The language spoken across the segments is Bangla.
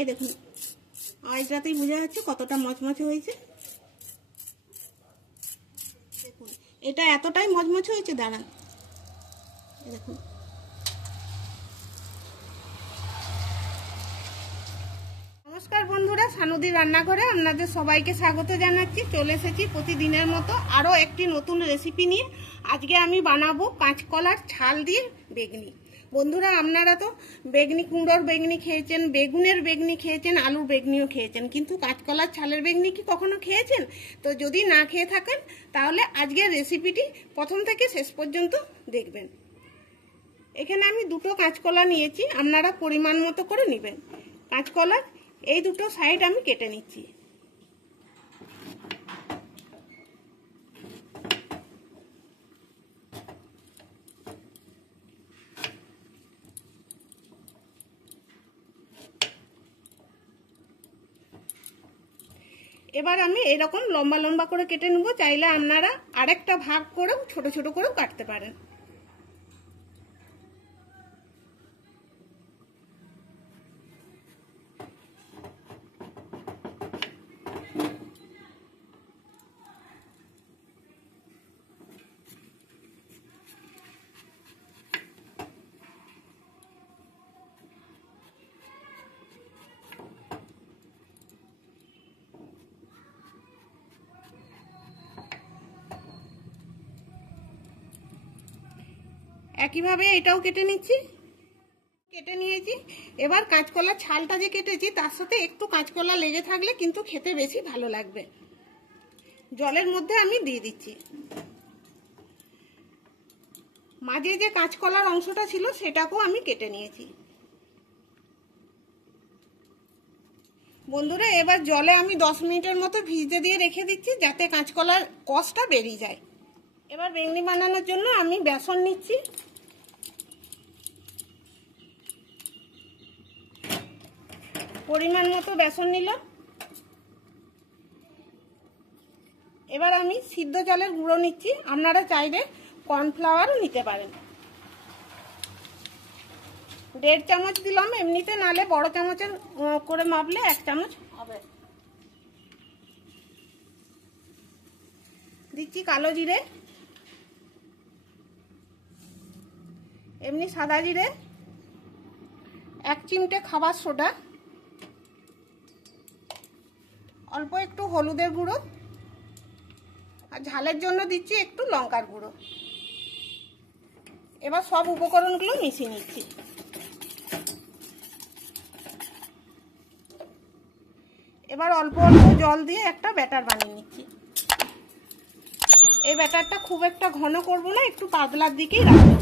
এই দেখুন আজ রাতেই বোঝা যাচ্ছে কতটা মচমচে হয়েছে। দেখুন এটা এতটাই মচমচে হয়েছে, দাঁড়ান এই দেখুন। নমস্কার বন্ধুরা, সানুদির রান্নাঘরে আপনাদের সবাইকে স্বাগত জানাচ্ছি। চলে এসেছি প্রতিদিনের মতো আরও একটি নতুন রেসিপি নিয়ে। আজকে আমি বানাবো কাঁচকলার ছাল দিয়ে বেগনি। বন্ধুরা আপনারা তো বেগনি, কুমড়োর বেগনি খেয়েছেন, বেগুনের বেগনি খেয়েছেন, আলুর বেগনিও খেয়েছেন, কিন্তু কাঁচকলার ছালের বেগনি কি কখনো খেয়েছেন? তো যদি না খেয়ে থাকেন তাহলে আজকের রেসিপিটি প্রথম থেকে শেষ পর্যন্ত দেখবেন। এখানে আমি দুটো কাঁচকলা নিয়েছি, আপনারা পরিমাণ মতো করে নেবেন। কাঁচকলার এই দুটো সাইড আমি কেটে নিচ্ছি। এবার আমি এরকম লম্বা লম্বা করে কেটে নেব। চাইলে আপনারা আরেকটা ভাগ করেও ছোট ছোট করেও কাটতে পারেন। একইভাবে এটাও কেটে নিচ্ছি, কেটে নিয়েছি। এবার কাঁচকলার ছালটা যে কেটেছি তার সাথে একটু কাঁচকলা লেগে থাকলে কিন্তু খেতে বেশি ভালো লাগবে। জলের মধ্যে আমি দিয়ে দিচ্ছি। মাঝে যে কাঁচকলার অংশটা ছিল সেটাকেও আমি কেটে নিয়েছি। বন্ধুরা এবার জলে আমি 10 মিনিটের মতো ভিজতে দিয়ে রেখে দিচ্ছি, যাতে কাঁচকলার কষটা বেরিয়ে যায়। এবার বেগনি বানানোর জন্য আমি বেসন নিচ্ছি। পরিমাণ মতো বেসন নিলাম। এবার আমি সিদ্ধ চালের গুঁড়ো নিচ্ছি, আপনারা চাইলে কর্নফ্লাওয়ারও নিতে পারেন। 1.5 চামচ দিলাম এমনিতে, নালে বড় চামচের করে মাপলে 1 চামচ হবে। দিচ্ছি কালো জিরে, এমনি সাদা জিরে, 1 চিমটে খাবার সোডা, অল্প একটু হলুদের গুঁড়ো, আর ঝালের জন্য দিচ্ছি একটু লঙ্কার গুঁড়ো। এবার সব উপকরণগুলো মিশিয়ে নিচ্ছি। এবার অল্প অল্প জল দিয়ে একটা ব্যাটার বানিয়ে নিচ্ছি। এই ব্যাটারটা খুব একটা ঘন করব না, একটু পাতলার দিকেই রাখবো।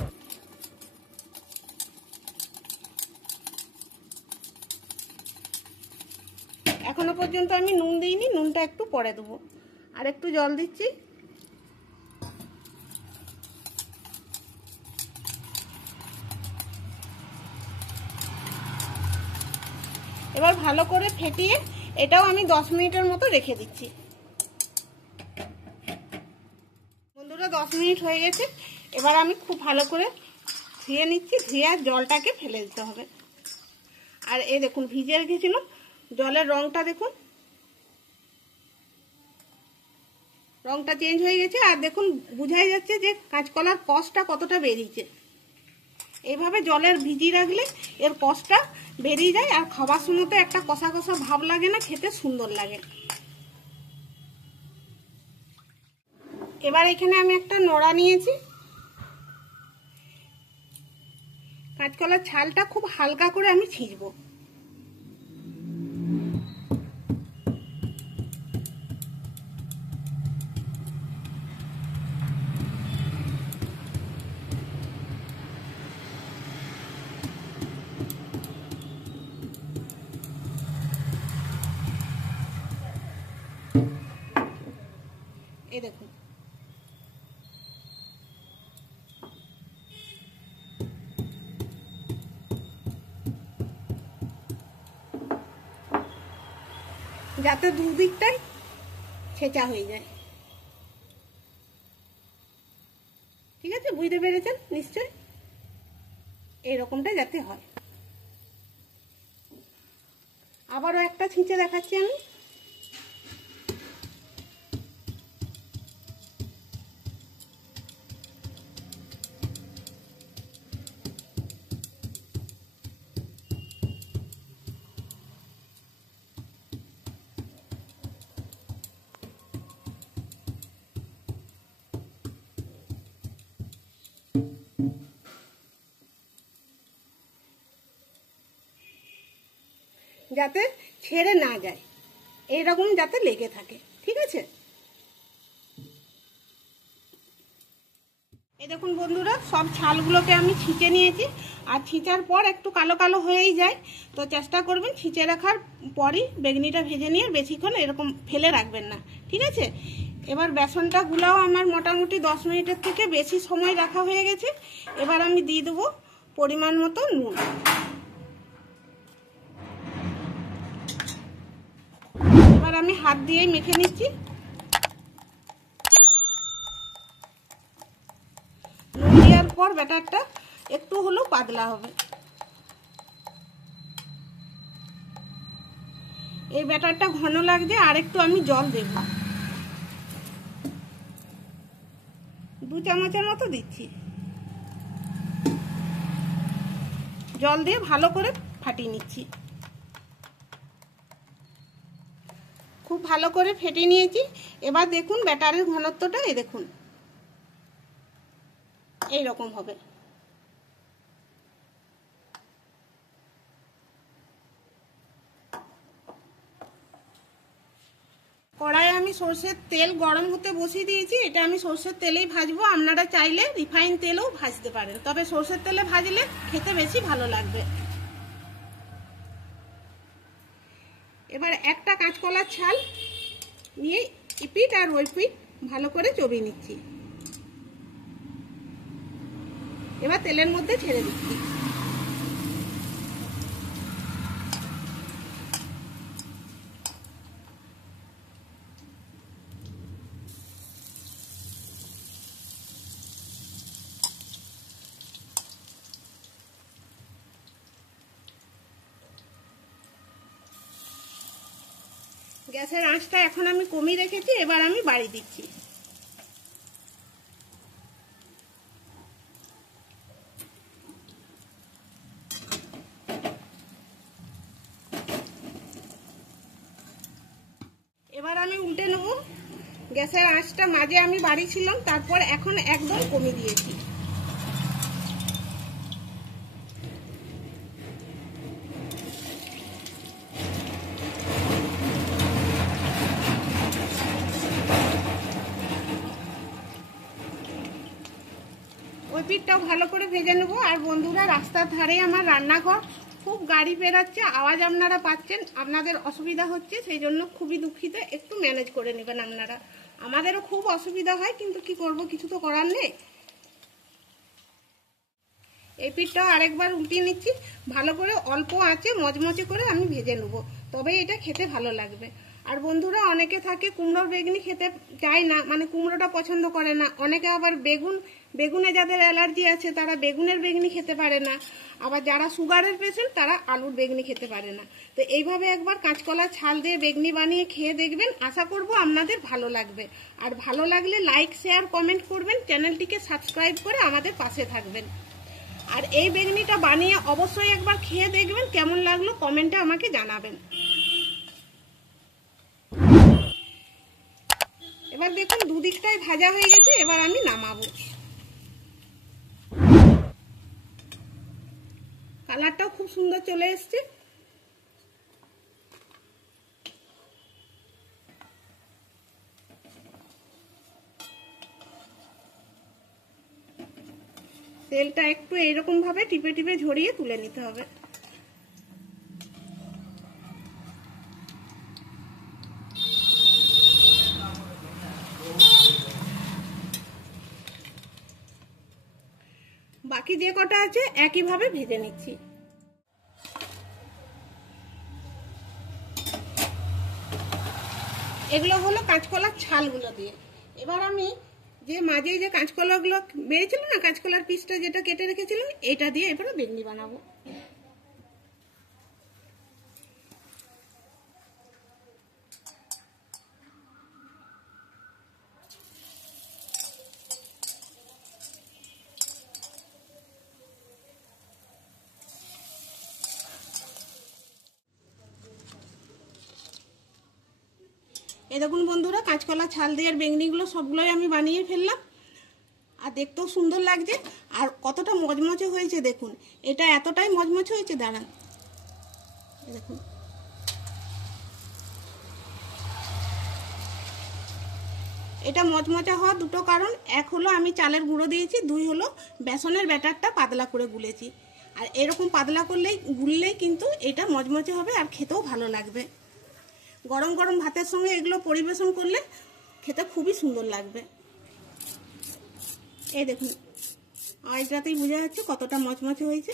এখনো পর্যন্ত আমি নুন দিইনি, নুনটা একটু পরে দেবো। আর একটু জল দিচ্ছি। এবার ভালো করে ফেটিয়ে এটাও আমি 10 মিনিটের মতো রেখে দিচ্ছি। বন্ধুরা 10 মিনিট হয়ে গেছে। এবার আমি খুব ভালো করে ধুয়ে নিচ্ছি। ধুয়ে জলটাকে ফেলে দিতে হবে। আর এই দেখুন ভিজে রেখেছিলাম, জলের রংটা দেখুন, রংটা চেঞ্জ হয়ে গেছে। আর দেখুন বোঝাই যাচ্ছে যে কাঁচকলার কষটা কতটা বেরিয়েছে। এইভাবে জলের ভিজিয়ে রাখলে এর কষটা বেরিয়ে যায়, আর খাবার সময় তো একটা কষা কষা ভাব লাগে না, খেতে সুন্দর লাগে। এবার এখানে আমি একটা নোড়া নিয়েছি। কাঁচকলার ছালটা খুব হালকা করে আমি ছিঁচবো। এই দেখুন যাতে দুদিকটাই ছেঁচা হয়ে যায়। ঠিক আছে, বুঝতে পেরেছেন নিশ্চয়? এইরকমটা যাতে হয়। আবারও একটা ছিঁচে দেখাচ্ছি আমি। যাতে ছেড়ে না যায়, এইরকম যাতে লেগে থাকে, ঠিক আছে। এই দেখুন বন্ধুরা, সব ছালগুলোকে আমি ছিঁচে নিয়েছি। আর ছিঁচার পর একটু কালো কালো হয়েই যায়, তো চেষ্টা করবেন ছিঁচে রাখার পরই বেগনিটা ভেজে নিয়ে বেশিক্ষণ এরকম ফেলে রাখবেন না, ঠিক আছে। এবার বেসনটা গুলাও আমার মোটামুটি 10 মিনিটের থেকে বেশি সময় রাখা হয়ে গেছে। এবার আমি দিয়ে দেবো পরিমাণ মতো নুন। এবার আমি হাত দিয়েই মেখে নিচ্ছি। নুন দেওয়ার পর ব্যাটারটা একটু হলেও পাতলা হবে। এই ব্যাটারটা ঘন লাগছে, আর একটু আমি জল দেব, 2 চামচের মতো দিচ্ছি। জল দিয়ে ভালো করে ফাটিয়ে নিচ্ছি। খুব ভালো করে ফেটিয়ে নিয়েছি। এবার দেখুন ব্যাটারের ঘনত্বটা, এই দেখুন এই রকম হবে। কড়াইয়ে আমি সরষের তেল গরম হতে বসিয়ে দিয়েছি। এটা আমি সরষের তেলেই ভাজবো। আপনারা চাইলে রিফাইন তেলেও ভাজতে পারেন, তবে সরষের তেলে ভাজলে খেতে বেশি ভালো লাগবে। এবার একটা কাঁচকলার ছাল নিয়ে ইপিট আর ওই পিঠ ভালো করে চবিয়ে নিচ্ছি। এবার তেলের মধ্যে ছেড়ে দিচ্ছি। গ্যাসের আঁচটা এখন আমি কমিয়ে রেখেছি। এবার আমি বাড়ি দিচ্ছি। এবার আমি উল্টে নেব। গ্যাসের আঁচটা মাঝে আমি বাড়িয়েছিলাম, তারপর এখন একদম কমিয়ে দিয়েছি। ওই পিঠটাও ভালো করে ভেজে নেবো। আর বন্ধুরা, রাস্তার ধারে আমার রান্নাঘর, খুব গাড়ি বেরাচ্ছে, আওয়াজ আপনারা পাচ্ছেন, আপনাদের অসুবিধা হচ্ছে, সেই জন্য খুবই দুঃখিত। একটু ম্যানেজ করে নেবেন আপনারা। আমাদেরও খুব অসুবিধা হয়, কিন্তু কি করব, কিছু তো করার নেই। এই পিঠটাও আরেকবার উল্টিয়ে নিচ্ছি। ভালো করে অল্প আঁচে মচমচে করে আমি ভেজে নেব, তবে এটা খেতে ভালো লাগবে। আর বন্ধুরা, অনেকে থাকে কুমড়োর বেগুনি খেতে চায় না, মানে কুমড়োটা পছন্দ করে না। অনেকে আবার বেগুনে যাদের অ্যালার্জি আছে তারা বেগুনের বেগুনি খেতে পারে না। আবার যারা সুগারের পেশেন্ট তারা আলুর বেগুনি খেতে পারে না। তো এইভাবে একবার কাঁচকলা ছাল দিয়ে বেগুনি বানিয়ে খেয়ে দেখবেন। আশা করব আপনাদের ভালো লাগবে। আর ভালো লাগলে লাইক, শেয়ার, কমেন্ট করবেন। চ্যানেলটিকে সাবস্ক্রাইব করে আমাদের পাশে থাকবেন। আর এই বেগুনিটা বানিয়ে অবশ্যই একবার খেয়ে দেখবেন, কেমন লাগলো কমেন্টে আমাকে জানাবেন। এবার দেখুন দুদিকটাই ভাজা হয়ে গেছে। এবার আমি নামাবো। কালারটাও খুব সুন্দর চলে এসছে। তেলটা একটু এইরকম ভাবে টিপে টিপে ঝরিয়ে তুলে নিতে হবে। বাকি যে কটা আছে একইভাবে ভেজে নিচ্ছি। এগুলো হলো কাঁচকলার ছালগুলো দিয়ে। এবার আমি যে মাঝে যে কাঁচকলাগুলো বেরিয়েছিল না, কাঁচকলার পিসটা যেটা কেটে রেখেছিলাম, এটা দিয়ে এবারে বেগুনি বানাবো। এই দেখুন বন্ধুরা, কাঁচকলা ছাল দিয়ে আর বেংনিগুলো সবগুলোই আমি বানিয়ে ফেললাম। আর দেখতেও সুন্দর লাগছে, আর কতটা মচমচে হয়েছে দেখুন। এটা এতটাই মচমচে হয়েছে, দাঁড়ান দেখুন। এটা মচমচা হওয়ার দুটো কারণ, এক হলো আমি চালের গুঁড়ো দিয়েছি, দুই হলো বেসনের ব্যাটারটা পাতলা করে গুলেছি। আর এরকম পাতলা গুললেই কিন্তু এটা মচমচে হবে আর খেতেও ভালো লাগবে। গরম গরম ভাতের সঙ্গে এগুলো পরিবেশন করলে খেতে খুবই সুন্দর লাগবে। এই দেখুন, আজটাতেই বোঝা যাচ্ছে কতটা মচমচে হয়েছে।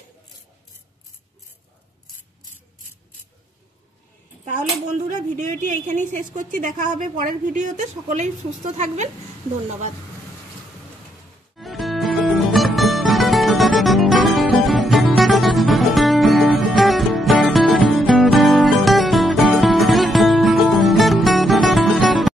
তাহলে বন্ধুরা, ভিডিওটি এইখানেই শেষ করছি। দেখা হবে পরের ভিডিওতে। সকলেই সুস্থ থাকবেন। ধন্যবাদ।